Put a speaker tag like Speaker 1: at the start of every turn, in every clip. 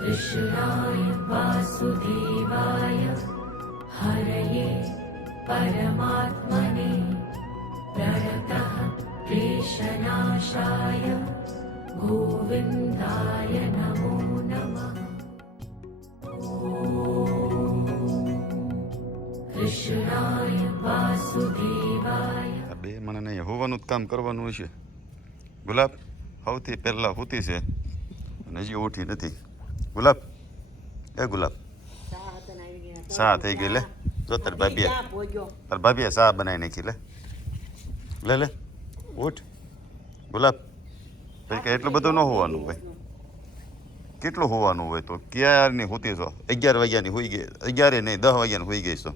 Speaker 1: कृष्णाय वासुदेवाय हरये परमात्मने प्रणतः क्लेशनाशाय गोविन्दाय नमो नमः कृष्णाय वासुदेवाय
Speaker 2: આ બે મને નહીં હોવાનું જ કામ કરવાનું છે ગુલાબ સૌથી પહેલાં હોતી છે અને હજી ઉઠી નથી ગુલાબ. એ ગુલાબ. સા થઈ ગઈ લે. જો તાર ભાભીએ તાર ભાભીએ સા બનાવી નાખી લે. લે લે. ઉઠ. ગુલાબ પછી કે એટલું બધું ન હોવાનું હોય. કેટલું હોવાનું હોય તો? ક્યારની હોતી છો? અગિયાર વાગ્યાની હોઈ ગઈ. અગિયારે નહીં દસ વાગ્યાની હોઈ ગઈ છો.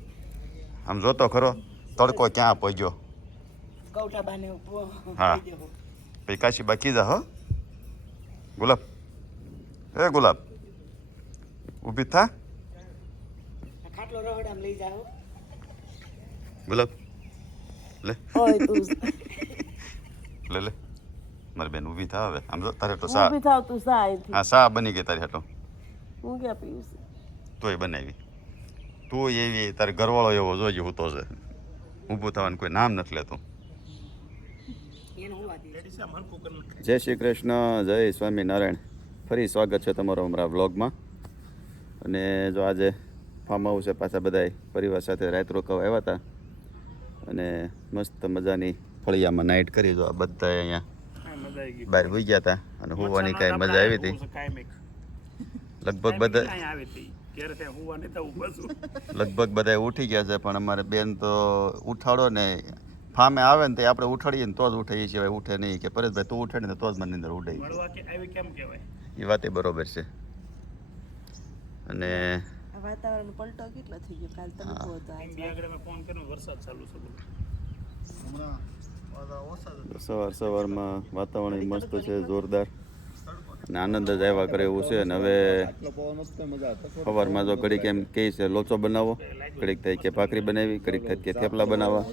Speaker 2: આમ જોતો ખરો તડકો ક્યાં પહોંચ્યો હા. પછી કાશી બાકી જા હો. ગુલાબ. એ ગુલાબ. ઊભી થા.
Speaker 3: ખાટલો રહોડામાં લઈ જાઓ.
Speaker 2: ગુલાબ લે.
Speaker 3: ઓય તું.
Speaker 2: લે લે. મારી બેન ઊભી થા હવે. આમ તારે તો સા
Speaker 3: ઊભી થાવ તું સા
Speaker 2: હા સા બની ગઈ તારી હાટો.
Speaker 3: હું કે પીવું
Speaker 2: તોય બનાવી. તું એવી તારે ઘરવાળો એવો જોજે હું તો છે. ઊભું થવાનું કોઈ નામ નથી લેતું. જય શ્રી કૃષ્ણ જય સ્વામિનારાયણ. ફરી સ્વાગત છે તમારો અમારા વ્લોગમાં. અને જો આજે ફાર્મ હાઉસે પાછા બધા પરિવાર સાથે રાત રોકાવા આવ્યા હતા અને મસ્ત મજાની ફળિયામાં નાઇટ કરી જો આ બધા અહીંયા બહાર હોઈ ગયા હતા અને હોવાની કાંઈ મજા આવી હતી. લગભગ બધા લગભગ બધા ઉઠી ગયા છે પણ અમારે બેન તો ઉઠાડો ને ફામે આવે ને તે આપણે ઉઠાડીએ ને તો જ ઉઠે એ સિવાય ઉઠે નહીં કે પરેશભાઈ તું ઉઠે ને તો જ મને અંદર ઉડે એ વાતે બરોબર છે. અને
Speaker 3: વાતાવરણ પલટો કેટલો થઈ ગયો કાલ તમે કહો તો હમણાં
Speaker 2: સવાર સવારમાં વાતાવરણ મસ્ત છે જોરદાર. અને આનંદ જ આવ્યા કરે એવું છે. અને હવે સવારમાં જો ઘડીક એમ કહે છે લોચો બનાવો. ઘડીક થાય કે ભાખરી બનાવી ઘડીક થાય કે થેપલા બનાવવા.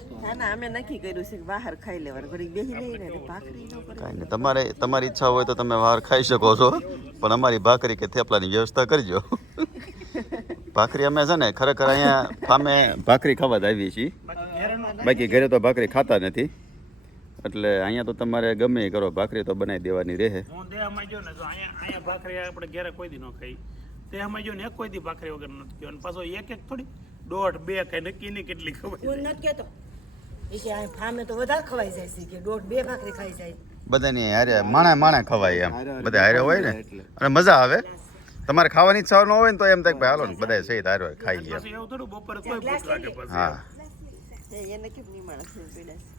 Speaker 3: અમે નક્કી કર્યું છે કે બહાર ખાઈ લેવાનું. ઘડીક બેસી લઈને ભાખરી
Speaker 2: કાંઈ નહીં તમારે તમારી ઈચ્છા હોય તો તમે બહાર ખાઈ શકો છો. પણ અમારી ભાખરી કે થેપલાની વ્યવસ્થા કરજો. ભાખરી અમે છે ને ખરેખર અહીંયા ફામે ભાખરી ખાવા જ આવીએ છીએ. બાકી ઘરે તો ભાખરી ખાતા નથી. એટલે અહીંયા તો તમારે ગમે કરો ભાખરી તો બનાવી દેવાની રહે.
Speaker 4: હું દેહમાં જો ને તો અહીંયા અહીંયા ભાખરી આપણે ઘેરે કોઈ દી ન ખાઈ. દેહમાં જો ને એક કોઈ દી ભાખરી વગર નથી ગયો. અને પાછો એક એક થોડી દોઢ બે કઈ નક્કી નહીં કેટલી ખબર
Speaker 3: હું નથી કહેતો એ કે આ ફામે તો વધારે ખવાઈ જાય છે કે દોઢ બે ભાખરી ખાઈ જાય.
Speaker 2: બધાની હારે માણે માણે ખવાય એમ. બધા હારે હોય ને? અને મજા આવે. તમારે ખાવાની ઈચ્છા ન હોય ને તો એમ થાય કે ભાઈ હાલો ને બધા સહિત હારે હોય ખાઈ ગયા
Speaker 4: થોડું બપોરે કોઈ ભૂખ
Speaker 2: હા.
Speaker 3: એને કેમ નહીં માણસ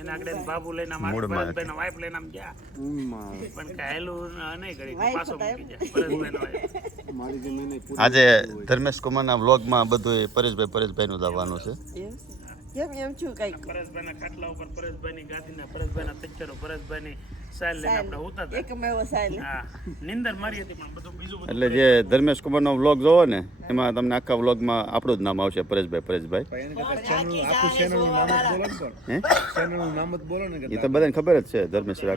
Speaker 4: એના આગળ બાબુ લઈને આમ વાઈફ લઈને આમ ગયા. પણ કાહેલું નહીં કરી પાછો મૂકી જાય પરેશભાઈના wife.
Speaker 2: આજે ધર્મેશ કુમારના વ્લોગમાં બધું પરેશભાઈ પરેશભાઈ નું આવવાનું છે.
Speaker 3: એમ કેમ એમ છું કંઈક.
Speaker 4: પરેશભાઈના ખાટલા ઉપર પરેશભાઈ ની ગાદી ના પરેશભાઈ ના પિક્ચરો પરેશભાઈ હોતા હતા
Speaker 3: એક મેવો સાયલ
Speaker 4: હા નિંદર મારી હતી પણ બધું બીજું બધું
Speaker 2: એટલે જે ધર્મેશ કુમારનો વ્લોગ જોવો ને એમાં તમને આખા વ્લોગમાં આપણું જ નામ આવશે પરેશભાઈ પરેશભાઈ. હે એ તો બધાને ખબર જ છે ધર્મેશ
Speaker 4: ને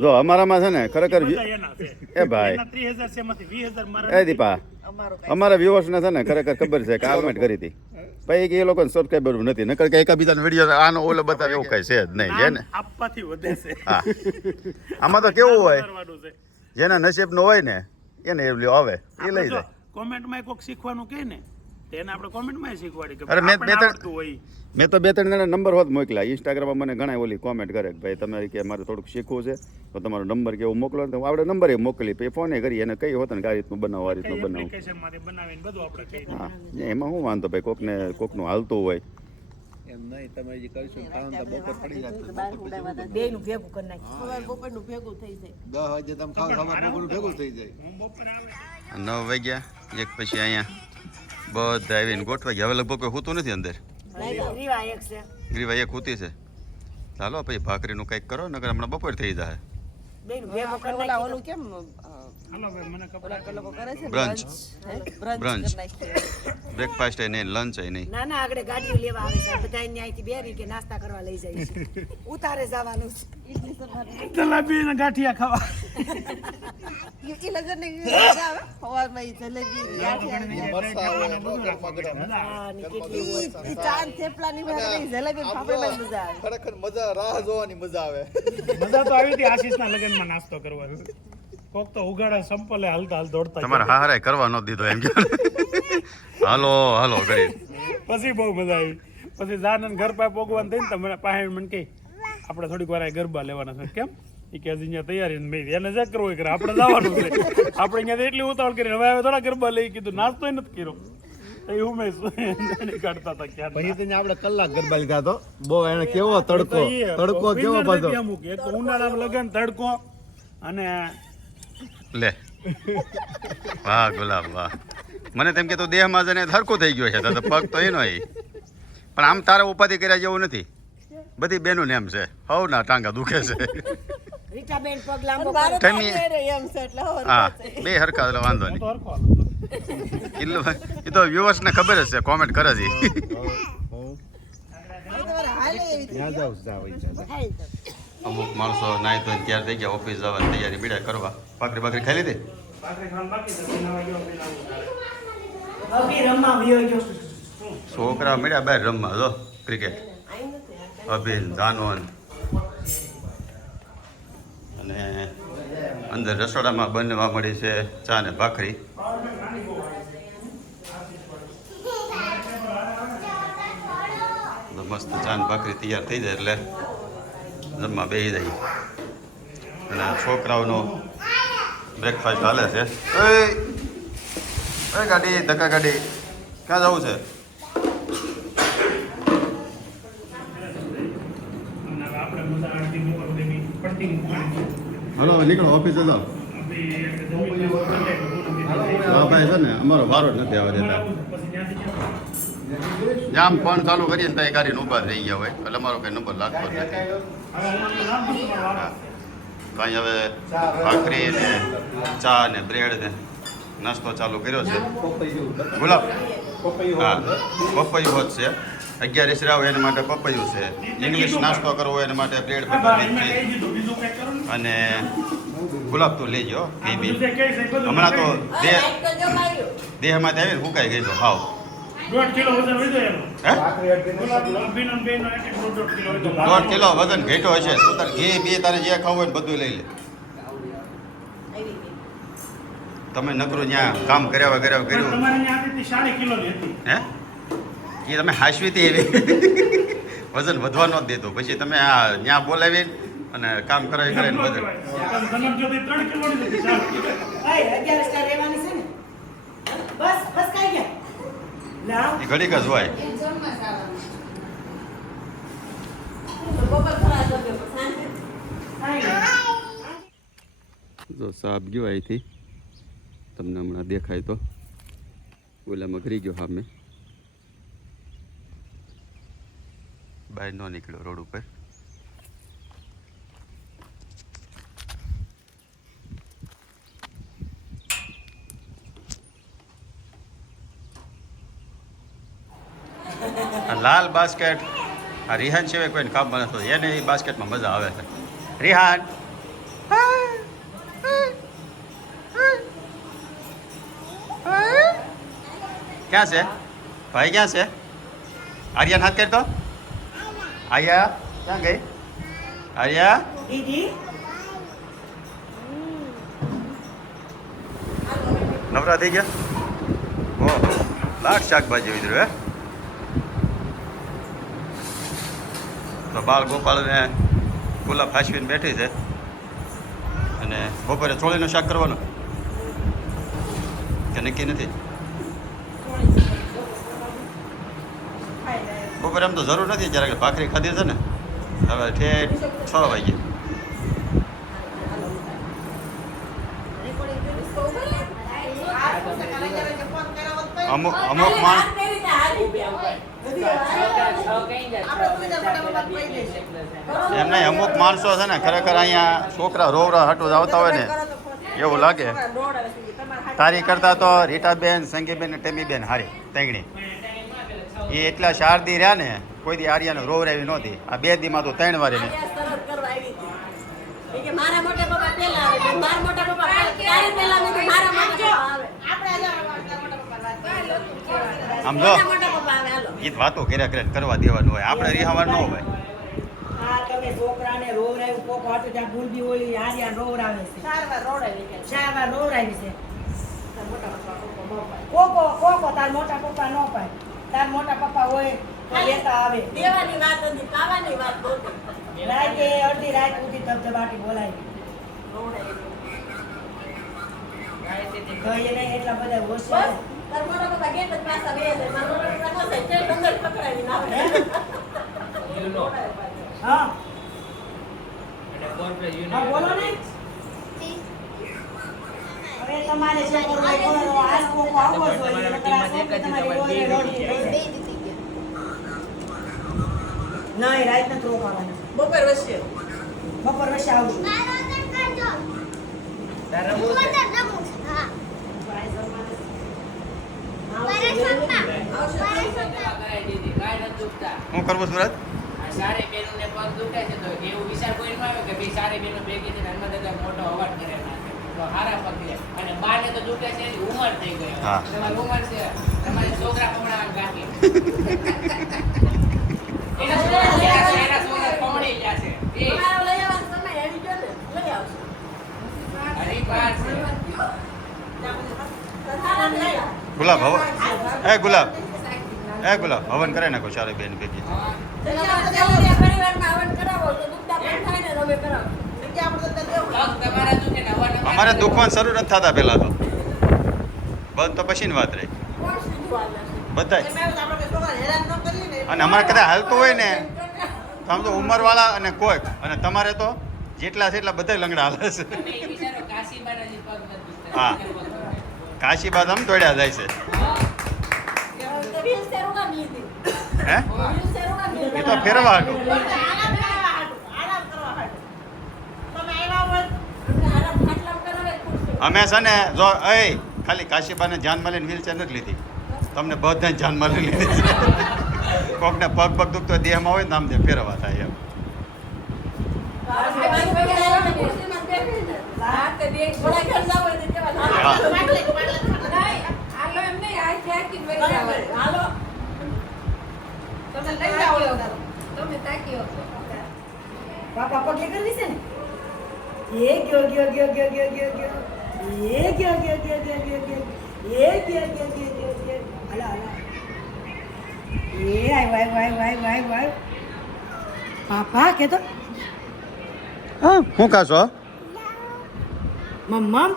Speaker 2: જો અમારામાં છે ને ખરેખર એ ભાઈ.
Speaker 4: એના 30,000 છે એમાંથી 20,000 મારા
Speaker 2: એ દીપા.
Speaker 3: અમારા
Speaker 2: અમારા વ્યુઅર્સને છે ને ખરેખર ખબર છે કે આ કમેન્ટ કરી હતી. પછી કે એ લોકોને સબસ્ક્રાઈબર નથી. નકર કે એકાબીજાનો વીડિયો આનો ઓલો બતાવે એવું કઈ છે જ નહીં જેને
Speaker 4: આપવાથી વધે છે.
Speaker 2: હા. આમાં તો કેવું હોય જેના નસીબ નસીબનો હોય ને એને એવું આવે એ લઈ જાય
Speaker 4: કોમેન્ટમાં કોઈક શીખવાનું કહે ને એને આપણે કોમેન્ટમાં શીખવાડી કે
Speaker 2: અરે મેં બે ત્રણ-
Speaker 4: હોય.
Speaker 2: મેં તો બે ત્રણ જણા નંબર હોત મોકલ્યા. ઇન્સ્ટાગ્રામમાં મને ઘણા ઓલી કોમેન્ટ કરે કે ભાઈ તમારે કે મારે થોડુંક શીખવું છે તો તમારો નંબર કેવો મોકલો. ને તો આપણે નંબર એ મોકલી પછી ફોને કરી એને કઈ હોત ને કે આ રીતનું બનાવો આ રીતનું બનાવો. હા. એમાં શું વાંધો ભાઈ કોકને કોકનું હાલતું હોય.
Speaker 3: બે નું ભેગું કરી નાખી સવાર બપોરનું ભેગું થઈ જાય.
Speaker 4: બપોરે
Speaker 2: નવ વાગ્યા એક પછી અહીંયા. બધા આવીને ગોઠવાઈ ગયા. હવે લગભગ કોઈ હોતું નથી અંદર?
Speaker 3: એક છે.
Speaker 2: ગ્રીવા એક હોતી છે. ચાલો પછી ભાખરીનું કંઈક કરો નકર હમણાં બપોર થઈ જાય.
Speaker 3: નું
Speaker 2: બ્રંચ.
Speaker 3: બ્રંચ
Speaker 2: બ્રેકફાસ્ટ એ નહીં લંચ એ નહીં.
Speaker 3: ના ના આગળ ગાડીઓ લેવા આવે છે. બધા ન્યાયથી બેરી કે નાસ્તા કરવા લઈ જાય છે. ઉતારે જવાનું છે.
Speaker 4: જલેબી ને ગાંઠિયા ખાવા
Speaker 3: હા ને કેટલી હોય
Speaker 5: ખરેખર મજા રાહ જોવાની મજા આવે.
Speaker 4: મજા તો આવી હતી આશીષના લગ્નમાં નાસ્તો કરવા કોક તો ઉગાડા સંપલે હાલતા હાલ દોડતા
Speaker 2: તમારે હારે કરવા ન દીધો એમ કે હાલો હાલો કરી
Speaker 4: પછી બહુ મજા આવી. પછી જાનન ઘર પાસે પોગવાન થઈને તો મને પાસે મને કે આપણે થોડીક વાર ગરબા લેવાના છે. કેમ? એ કે હજી અહીંયા તૈયારી ને મેં એને જે કરવું હોય કરે આપણે જવાનું છે. આપણે અહીંયા એટલી ઉતાવળ કરીને હવે હવે થોડા ગરબા લઈ કીધું નાસ્તો નથી કર્યો. તો એ ઉમેશ એને કાઢતા હતા ક્યાં
Speaker 5: તેને આપણે કલાક ગરબા લીધા તો બહુ એને કેવો તડકો તડકો કેવો.
Speaker 4: એક ઉનાળામાં લગન તડકો અને
Speaker 2: લે. વાહ ગુલાબ વાહ. મને તેમ કે તું દેહમાં જને હરખું થઈ ગયો છે તો પગ તો એનો એ પણ આમ તારે ઉપાધિ કર્યા જેવું નથી. બધી બેનું એમ છે. હવ ના ટાંગા દુખે છે. બે હરખા એટલે વાંધો નહીં. એ તો વ્યુઅર્સ ને ખબર જ છે કોમેન્ટ કરે છે. અમુક માણસો નાહી ધોઈને તૈયાર થઈ ગયા ઓફિસ જવાની તૈયારી બીડા કરવા. ભાખરી બાકરી ખાઈ લીધી? છોકરા મળ્યા બહાર રમવા જો ક્રિકેટ અભિન જાનવન. અને અંદર રસોડામાં બનવા મળી છે ચા ને ભાખરી. મસ્ત ચા ને ભાખરી તૈયાર થઈ જાય એટલે જમવા બેસી જાય અને છોકરાઓનો બ્રેકફાસ્ટ હાલે છે એ એ ગાડી ધક્કા ગાડી ક્યાં જવું છે. હલો નીકળો ઓફિસે જાઓ. આ ભાઈ છે ને અમારો વારો જ નથી આવવા દેતા
Speaker 4: બનાવવું છે, પછી ત્યાંથી ક્યાં?
Speaker 2: જામ ફોન ચાલુ કરીએ ને ત્યાં ગાડીને ઊભા રહી ગયા હોય. એટલે અમારો કઈ નંબર લાગતો જ નથી? કાંઈ હવે ભાખરી ને ચા ને બ્રેડ ને નાસ્તો ચાલુ કર્યો છે. ગુલાબ હા પપૈયું હોત છે. અગિયાર રાવ એના માટે પપૈયું છે. ઇંગ્લિશ નાસ્તો કરવો એના માટે બ્રેડ
Speaker 4: ને.
Speaker 2: અને ગુલાબ તો લેજો બી. હમણાં તો. દેહ દેહમાંથી આવીને હુકાઈ ગઈ તો હાવ.
Speaker 4: દોઢ કિલો વજન દોઢ કિલો
Speaker 2: ઘટ્યો હશે. તું તારે ઘી બે તારે જે ખાવું હોય ને બધું લઈ લે. તમે નકરું ત્યાં કામ કર્યા કર્યા. કર્યું. હે? એ તમે હાશવીથી એવી. વજન વધવા ન દેતો. પછી તમે આ ત્યાં બોલાવી અને કામ કરાવી કરાવીને
Speaker 4: એમ
Speaker 2: વજન
Speaker 3: બસ બસ કાઈ ગયા.
Speaker 2: એ ઘડીક જ હોય. જો સાપ ગયો અહીંથી તમને હમણાં દેખાય તો. ઓલામાં ઘરી ગયો સામે. બહાર ન નીકળ્યો રોડ ઉપર. લાલ બાસ્કેટ. આ રિહાન સિવાય કોઈને કામ નથી થતું એને એ બાસ્કેટમાં મજા આવે છે. રિહાન. ક્યાં છે? ભાઈ ક્યાં છે? આર્યન હાથ કરતો આર્યા ક્યાં ગઈ? આર્યા?
Speaker 3: દીદી.
Speaker 2: નવરા થઈ ગયા? ઓ લાખ શાકભાજી વિધરું હે? તો બાળ ગોપાલ ને ગુલાબ ફાસવીને બેઠી છે. અને બપોરે ચોળીનું શાક કરવાનું? કે નક્કી નથી? બપોરે એમ તો જરૂર નથી, જ્યારે ભાખરી ખાધી છે ને, હવે ઠેઠ છ વાગે. અમુક અમુક માણસ એમ નહીં અમુક માણસો છે ને ખરેખર અહીંયા છોકરા રોવરા હટું આવતા હોય ને, એવું લાગે. તારી કરતા તો રીટાબેન, સંગીબેન ને ટેમીબેન હારી તેંગણી એ એટલા શારદી રહ્યા ને, કોઈ દી આર્યાને રોવરાવી નહોતી. આ બે દીમાં તો ત્રણ વાર એને.
Speaker 3: મારા મોટા પપ્પા પહેલા મારા મોટા પપ્પા આવે.
Speaker 2: આમ જો. એ વાતો કર્યા કરે કરવા દેવાનું હોય. આપણે રિહાવા ન હોય.
Speaker 3: છોકરાને રોવરાયું કોક હતું ત્યાં ગુલબી ઓલી આર્યા રોવરાવે છે. ચાર વાર રોવરાવી છે. કોકો કોકો તાર મોટા પપ્પા નો પાય તાર મોટા પપ્પા હોય તો લેતા આવે.
Speaker 6: દેવાની વાત હતી ખાવાની વાત.
Speaker 3: રાતે અડધી રાત સુધી ધબધબાટી બોલાવી કહીએ નહીં એટલા બધા હોશિયાર.
Speaker 6: તાર ન.
Speaker 3: હા? હા. બોલો ને. હવે તમારે જે કરવું હોય કરો. આજ કોકો આવો જોઈએ. નકર તમારી રોડે રોડી નહીં રાત નથી રોકાવાનું
Speaker 6: બપોર વચ્ચે.
Speaker 3: બપોર વચ્ચે આવજો.
Speaker 2: શું કરવું સુરત?
Speaker 7: સારી પગ દુખે છે તો એવું વિચાર કોઈ આવે કે ભાઈ સારી બેનો ભેગી થઈને હનુમાન દાદા મોટો અવાજ કરે તો હારા પગ. અને બાને તો દુખે છે ઉંમર થઈ ગઈ તમારી ઉંમર છે તમારે છોકરા પમણાવા ગાંઠી એના છોકરા એના એના છોકરા પમણી ગયા છે. એ.
Speaker 6: તમારો લઈ
Speaker 2: ગુલાબ હવન એ ગુલાબ એ ગુલાબ હવન કરે નાખો ચારે બેન ભેગી.
Speaker 6: કરાવો
Speaker 2: અમારે દુખવાનું શરૂ નથી થતા પહેલાં તો. બંધ તો પછી વાત રહી? બધાય. અને અમારે કદાચ હાલતું હોય ને તો આમ તો ઉંમરવાળા અને કોઈક અને તમારે તો જેટલા છે એટલા બધા લંગડા હાલે છે. હા. કાશી બાદ આમ દોડ્યા જાય છે. હે. એ તો ફેરવા. અમે છે ને જો, એ, ખાલી કાશીબાને ધ્યાનમાં લઈને વ્હીલચેર નથી લીધી તમને બધાને ધ્યાનમાં મળી લીધી છે કોકને પગ પગ દુખતો દેહમાં હોય ને આમ તે ફેરવા થાય એમ
Speaker 6: જાવ હોય તો કેવા લાગે.
Speaker 2: હા.
Speaker 6: હાલો.
Speaker 3: બાપા પગે કરવી છે ને એ ગયો ગયો ગયો ગયો ગયો ગયો ગયો એ ગયો ગયો ગયો ગયો ગયો ગયો એ ગયો ગયો ગયો ગયો ગયો હલા હલા એ આય વાય વાય વાય વાય વાય પાપા કે તો
Speaker 2: હા શું ખાશો
Speaker 3: મમ્મા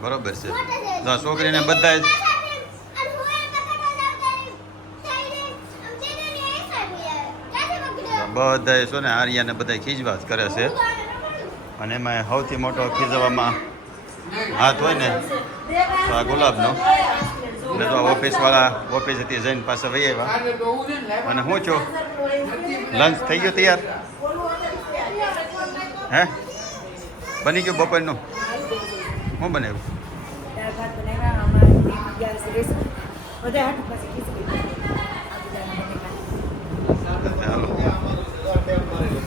Speaker 2: બરોબર છે. જો છોકરીને બધા બધા છો ને આર્યાને બધા ખીજવા જ કરે છે. અને એમાં સૌથી મોટો ખીજવામાં હાથ હોય ને તો આ ગુલાબનો. ને તો ઓફિસવાળા ઓફિસ હતી જઈને પાસે વહી આવ્યા. અને હું છું? લંચ થઈ ગયો તૈયાર? હે? બની ગયું બપોરનું? શું બનાવ્યું?
Speaker 3: દાળ ભાત બનાવ્યા અમારે અગિયાર રેસી બધા હાથ પાસે ખીચડી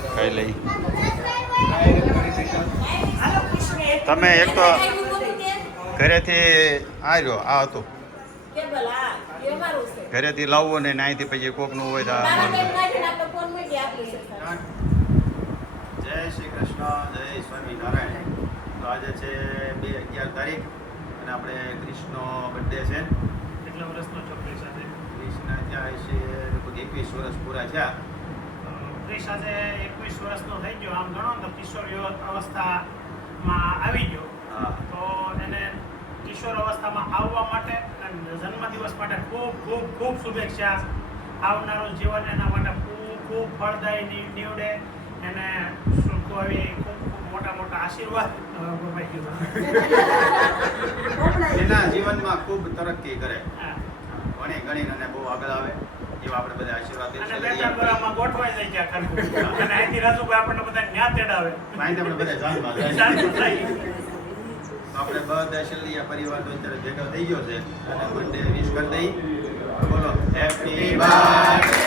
Speaker 2: ખાઈ લઈ તમે એક તો
Speaker 6: હતું?
Speaker 2: ઘરેથી આવ્યો રહ્યો આ હતું. ઘરેથી લાવવો ને અહીંથી પછી કોકનું હોય તો. જય શ્રી કૃષ્ણ જય સ્વામિનારાયણ તો આજે છે બે અગિયાર તારીખ અને આપણે ક્રિષ્નો બર્થડે છે.
Speaker 4: કેટલા વર્ષનો છોકરી સાથે?
Speaker 2: ક્રિષ્ના ત્યાં છે લગભગ એકવીસ વર્ષ પૂરા થયા.
Speaker 4: ક્રિશ આજે એકવીસ વર્ષનો થઈ ગયો. આમ ગણો તો કિશોર અવસ્થામાં આવી ગયો. તો એને કિશોર અવસ્થામાં આવવા માટે અને જન્મદિવસ માટે ખૂબ ખૂબ ખૂબ શુભેચ્છા આવનારું જીવન એના માટે ખૂબ ખૂબ ફળદાયી નીવડે. એને શું આવી મોટા મોટા આશીર્વાદ.
Speaker 2: એના જીવનમાં ખૂબ તરક્કી કરે. ભણી ગણીને અને બહુ આગળ આવે એવા આપણે બધા આશીર્વાદ
Speaker 4: અને. બેટા બરામાં ગોઠવાઈ જાય ક્યાં ખરું અને અહીંથી રાજુભાઈ આપણને બધા ન્યા તેડાવે
Speaker 2: માહિતી આપણે બધા. આપણે બધા પરિવાર તો અત્યારે ભેગા થઈ ગયો છે અને બર્થડે વિશ કરી દઈ બોલો હેપી બર્થડે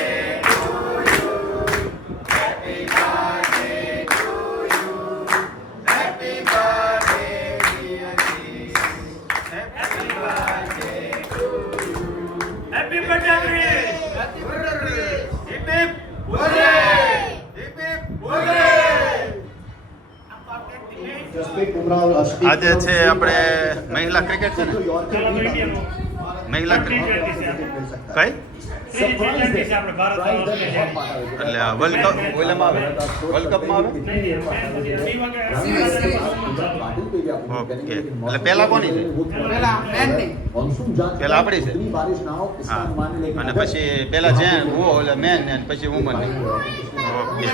Speaker 2: આજે છે આપણે મહિલા ક્રિકેટ છે ને? મહિલા ક્રિકેટ. કઈ? એટલે આ વર્લ્ડ કપ ઓલામાં આવે? વર્લ્ડ કપમાં આવે? ઓકે. એટલે પહેલા કોની છે? પહેલા આપણી છે? હા. અને પછી પહેલા જેન વો એટલે મેન ને પછી વુમન ઓકે.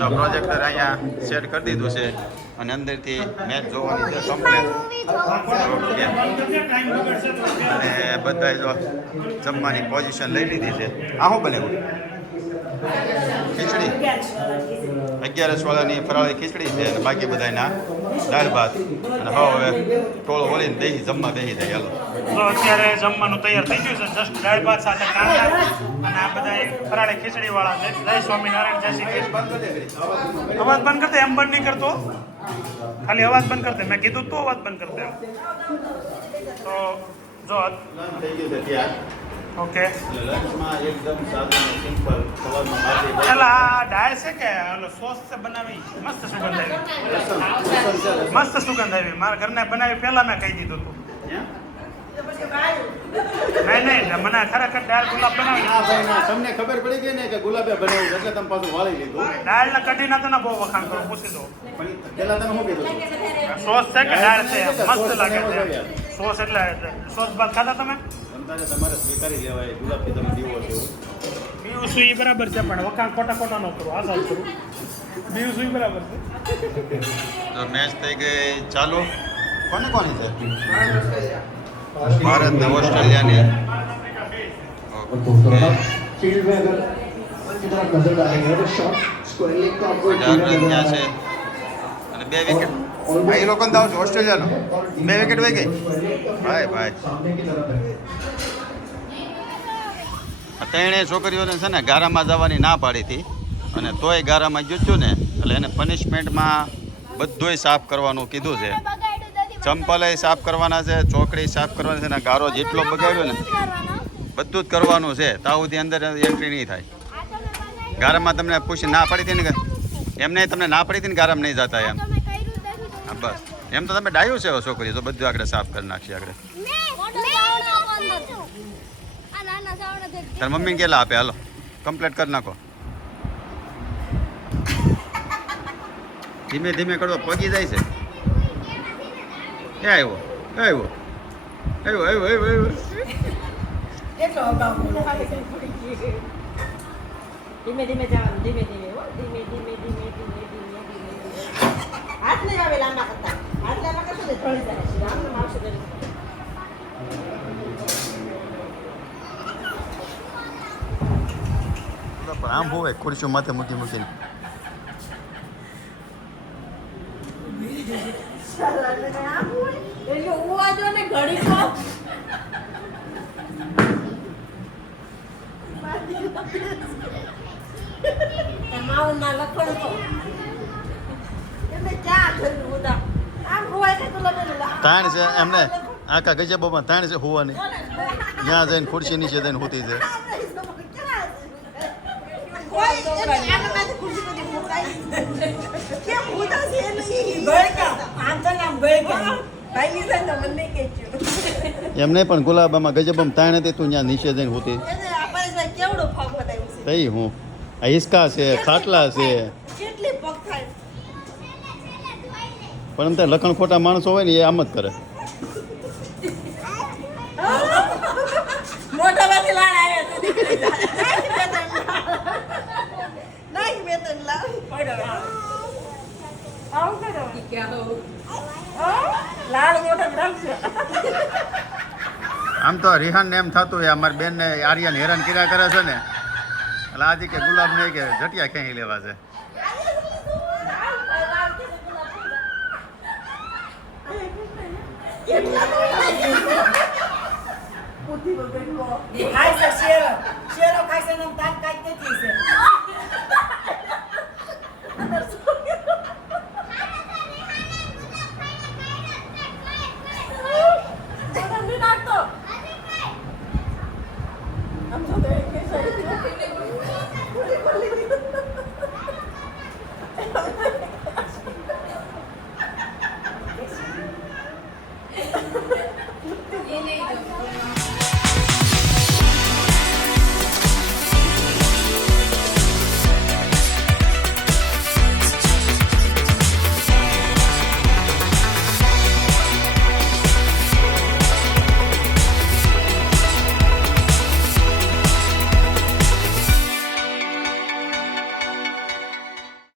Speaker 2: તો પ્રોજેક્ટર અહીંયા સેટ કરી દીધું છે. અને અંદરથી મેચ જોવાની છે કમ્પ્લેટ અને બધા જો જમવાની પોઝિશન લઈ લીધી છે. આ શું બને ખીચડી. અગિયારસ વાળાની ફરાળી ખીચડી છે અને બાકી બધાના દાળ ભાત. અને હવે ટોળો વળીને બેસી જમવા બેસી જાય હાલો.
Speaker 4: તો અત્યારે જમવાનું તૈયાર થઈ ગયું છે. જસ્ટ દાળ ભાત સાથે અને આ બધા ફરાળી ખીચડી વાળા છે. જય સ્વામિનારાયણ જય શ્રી કૃષ્ણ. અવાજ બંધ કરતો એમ બંધ નહીં કરતો. ખાલી અવાજ બંધ કરતે મેં કીધું તું અવાજ બંધ કરતે તો જો ઓકે
Speaker 2: લંચમાં એકદમ સાદું સિમ્પલ સવારમાં ભાજી
Speaker 4: એટલે આ ડાય છે કે? ઓલો સોસ છે બનાવી. મસ્ત સુગંધ આવી. મસ્ત સુગંધ આવી. મારા ઘરને બનાવી પહેલા મેં કહી દીધું હતું નહીં નહીં મને ખરેખર દાળ ગુલાબ બનાવી
Speaker 2: ના ભાઈ ના તમને ખબર પડી ગઈ ને કે ગુલાબે બનાવ્યું એટલે તમે પાછું વાળી લીધું.
Speaker 4: દાળ ને કઢી ના તો બહુ વખાણ કરો પૂછી દો.
Speaker 2: પણ પેલા તમે શું કીધું?
Speaker 4: સોસ છે કે દાળ છે? મસ્ત લાગે છે. સોસ એટલે સોસ બાદ ખાધા તમે?
Speaker 2: તમારે સ્વીકારી લેવાય ગુલાબથી તમે દીવો છો.
Speaker 4: બીજું સુઈ બરાબર છે પણ વખાણ ખોટા ખોટા ન કરો આઝાદ કરું. બીજું સુઈ બરાબર છે?
Speaker 2: તો મેચ થઈ ગઈ. ચાલો. કોને કોની છે? ભારત ને
Speaker 8: ઓસ્ટ્રેલિયા
Speaker 2: ને બે વિકેટ એ ઓસ્ટ્રેલિયાનો. બે વિકેટ વહી ગઈ. ભાઈ ભાઈ. તેણે છોકરીઓને છે ને ગારામાં જવાની ના પાડી હતી. અને તોય ગારામાં ગયું ને એટલે એને પનિશમેન્ટમાં બધુંય સાફ કરવાનું કીધું છે. ચંપલે સાફ કરવાના છે, ચોકડી સાફ કરવાની છે ને ગારો જેટલો બગાડ્યો ને, બધું જ કરવાનું છે. તાવથી અંદર એન્ટ્રી નહીં થાય. ગારામાં તમને પૂછી ના પડી હતી ને એમ એમને તમને ના પડી હતી ને ગારામાં નહીં જતા એમ? હા, બસ. એમ તો તમે ડાયું છે છોકરી તો બધું આગળ સાફ કરી નાખીએ આગળ. તાર મમ્મીને કેટલા આપે? હાલો કમ્પ્લીટ કરી નાખો. ધીમે ધીમે કરવો પગી જાય છે. એ આવ્યો આવ્યો આવ્યો આવ્યો આવ્યો આવ્યો
Speaker 3: એટલો અગાઉ
Speaker 6: ધીમે ધીમે જવાનું ધીમે ધીમે હો. ધીમે ધીમે ધીમે ધીમે ધીમે ધીમે હાથ નહીં આવે લાંબા કરતા. હાથ લાંબા કરશો ને ઢળી જાય. છે આમને માવશે કરી
Speaker 2: પણ આમ હોય ખુરશીઓ માથે મૂકી મૂકીને
Speaker 6: એટલે ઉવા જો ને ઘડી કો માવું ના લખણ તો એટલે ક્યાં થયું બધા આમ હોવાય છે તો લગે
Speaker 2: તાણ છે એમને આખા ગજબામાં તાણ છે હોવાની ત્યાં જઈને ખુરશી નીચે જઈને હોતી છે એમ નહીં પણ ગુલાબામાં ગજબમ તાણ હતી તું ત્યાં નીચે જઈને હોતી. તઈ હું. આ હિસકા છે ખાટલા છે. પણ એમ લખણ ખોટા માણસો હોય ને એ આમ જ કરે.
Speaker 6: મોટા માંથી લાડ આવ્યા તો દીકરી નાખી બે ત્રણ લાડ. નાખી બે ત્રણ લાડ. પડ્યો લાડ. આવું કરો. હા? લાડ મોટા રાખજો
Speaker 2: આમ તો રિહાનને એમ થતું હોય અમારી બેનને આર્યન હેરાન કર્યા કરે છે ને. એટલે આજે કે ગુલાબ નહીં કે જટિયા ક્યાંય લેવા છે.
Speaker 3: શેરો. શેરો ખાય છે ને આમ નથી છે.